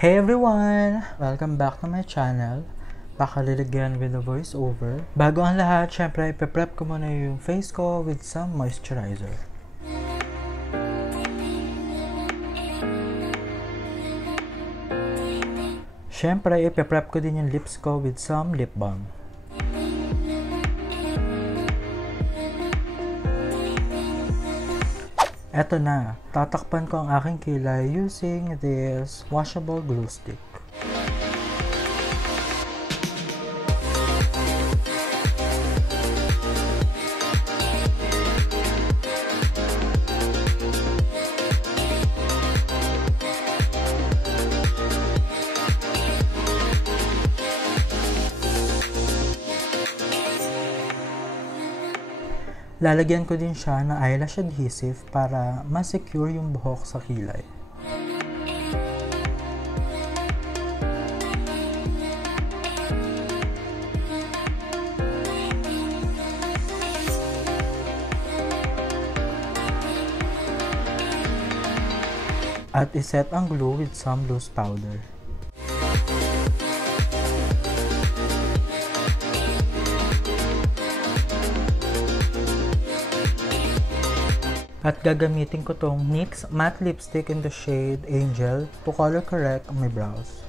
Hey everyone! Welcome back to my channel. Pakalilig again with a voiceover. Bago ang lahat, syempre ipe-prep ko muna yung face ko with some moisturizer. Syempre ipe-prep ko din yung lips ko with some lip balm. Eto na, tatakpan ko ang aking kilay using this washable glue stick. Lalagyan ko din siya ng eyelash adhesive para ma-secure yung buhok sa kilay. At iset ang glue with some loose powder. At gagamitin ko tong NYX matte lipstick in the shade Angel to color correct my brows.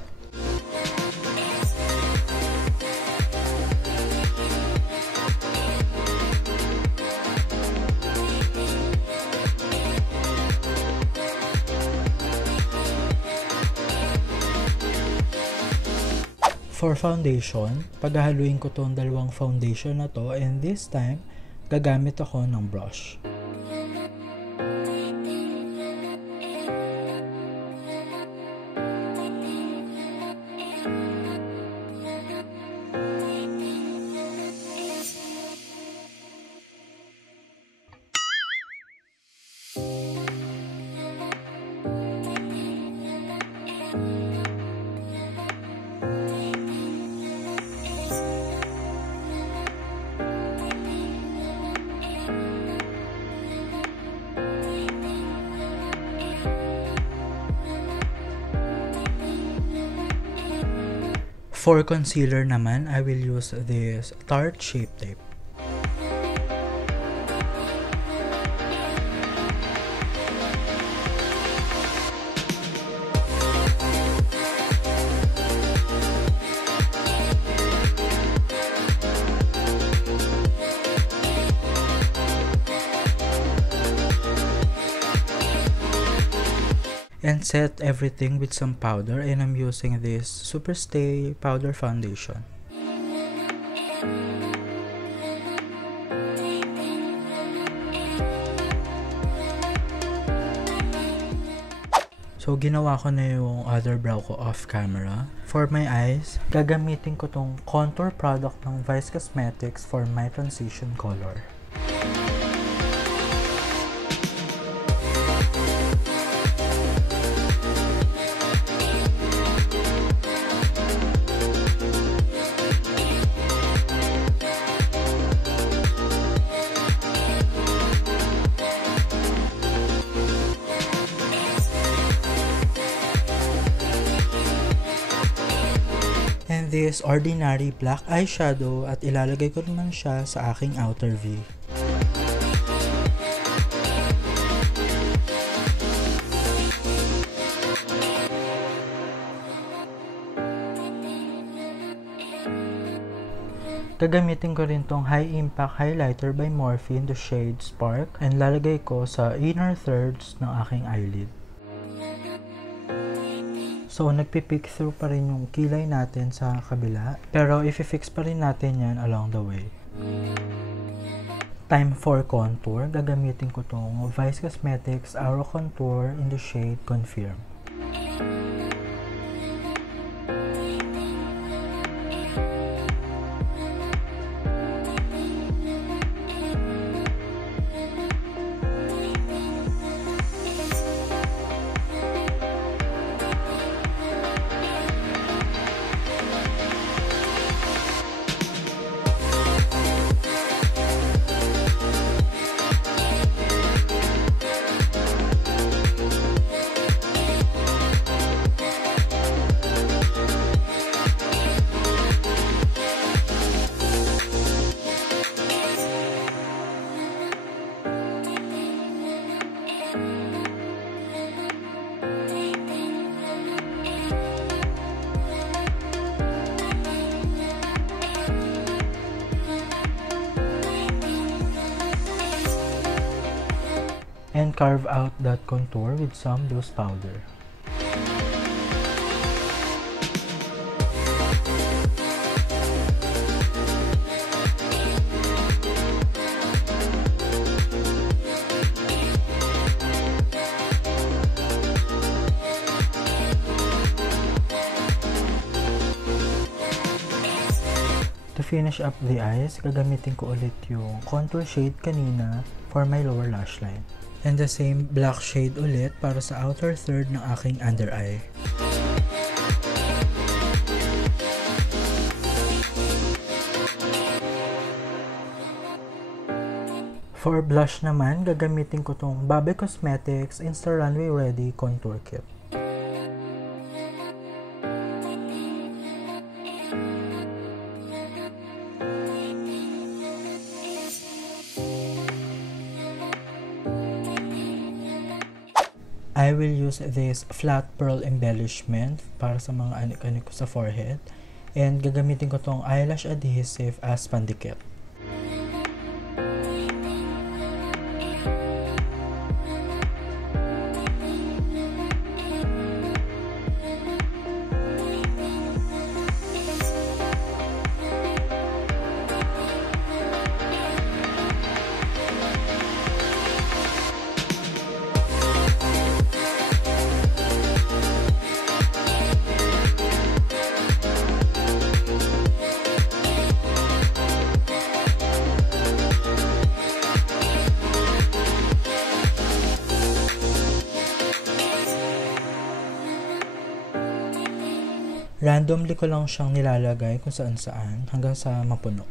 For foundation, paghahaluin ko tong dalawang foundation na to, and this time, gagamit ako ng brush. For concealer naman, I will use this Tarte Shape Tape. And set everything with some powder, and I'm using this Superstay Powder Foundation. So ginawa ko na yung other brow ko off camera. For my eyes, gagamitin ko tong contour product ng Vice Cosmetics for my transition color. And this ordinary black eyeshadow, at ilalagay ko naman siya sa aking outer V. Gagamitin ko rin tong high impact highlighter by Morphe in the shade Spark, and lalagay ko sa inner thirds ng aking eyelid. So, nagpipick through pa rin yung kilay natin sa kabila, pero i-fix pa rin natin yan along the way. Time for contour, gagamitin ko tong Vice Cosmetics Auro Contour in the shade Confirm. and carve out that contour with some loose powder. To finish up the eyes, gagamitin ko ulit yung contour shade kanina for my lower lash line. And the same black shade ulit para sa outer third ng aking under eye. For blush naman, gagamitin ko tong Babe Cosmetics Insta Runway Ready Contour Kit. I will use this flat pearl embellishment para sa mga anik-anik ko sa forehead. And gagamitin ko tong eyelash adhesive as pandikit. Randomly ko lang siyang nilalagay kung saan-saan hanggang sa mapuno.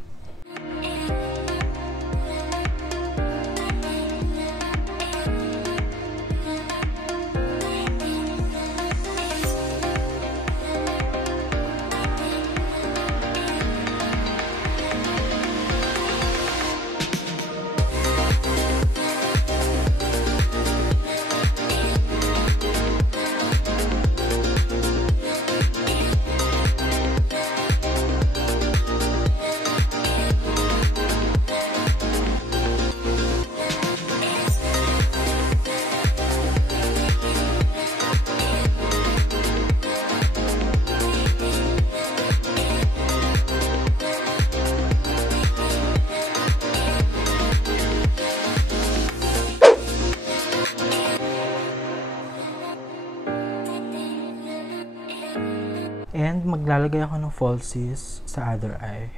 And maglalagay ako ng falsies sa other eye.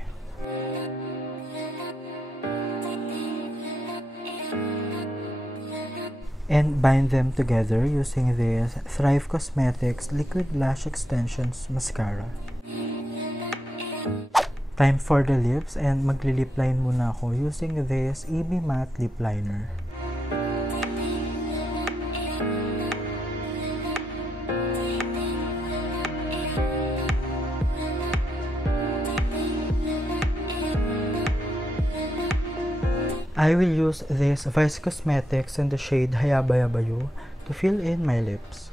And bind them together using this Thrive Cosmetics Liquid Lash Extensions Mascara. Time for the lips, and magli-lip line muna ako using this EB Matte Lip Liner. I will use this Vice Cosmetics in the shade Hayabayabayo to fill in my lips.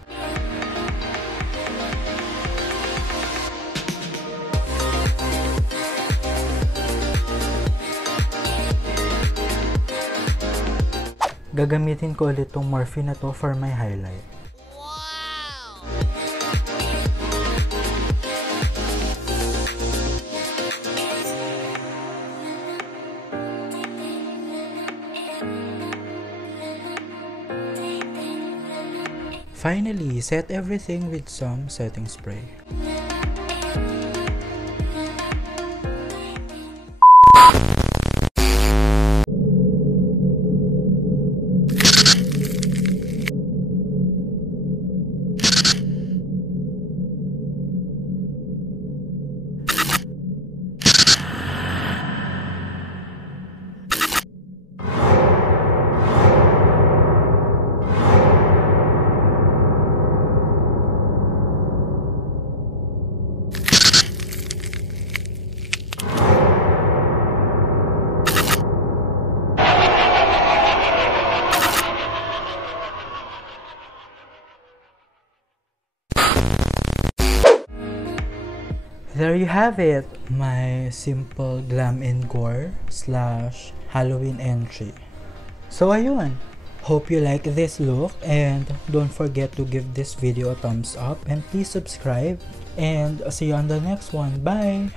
Gagamitin ko ulit tong Morphe na to for my highlight. Finally, set everything with some setting spray. There you have it, my simple glam and gore / Halloween entry. So ayun, Hope you like this look, and don't forget to give this video a thumbs up and please subscribe, and see you on the next one. Bye!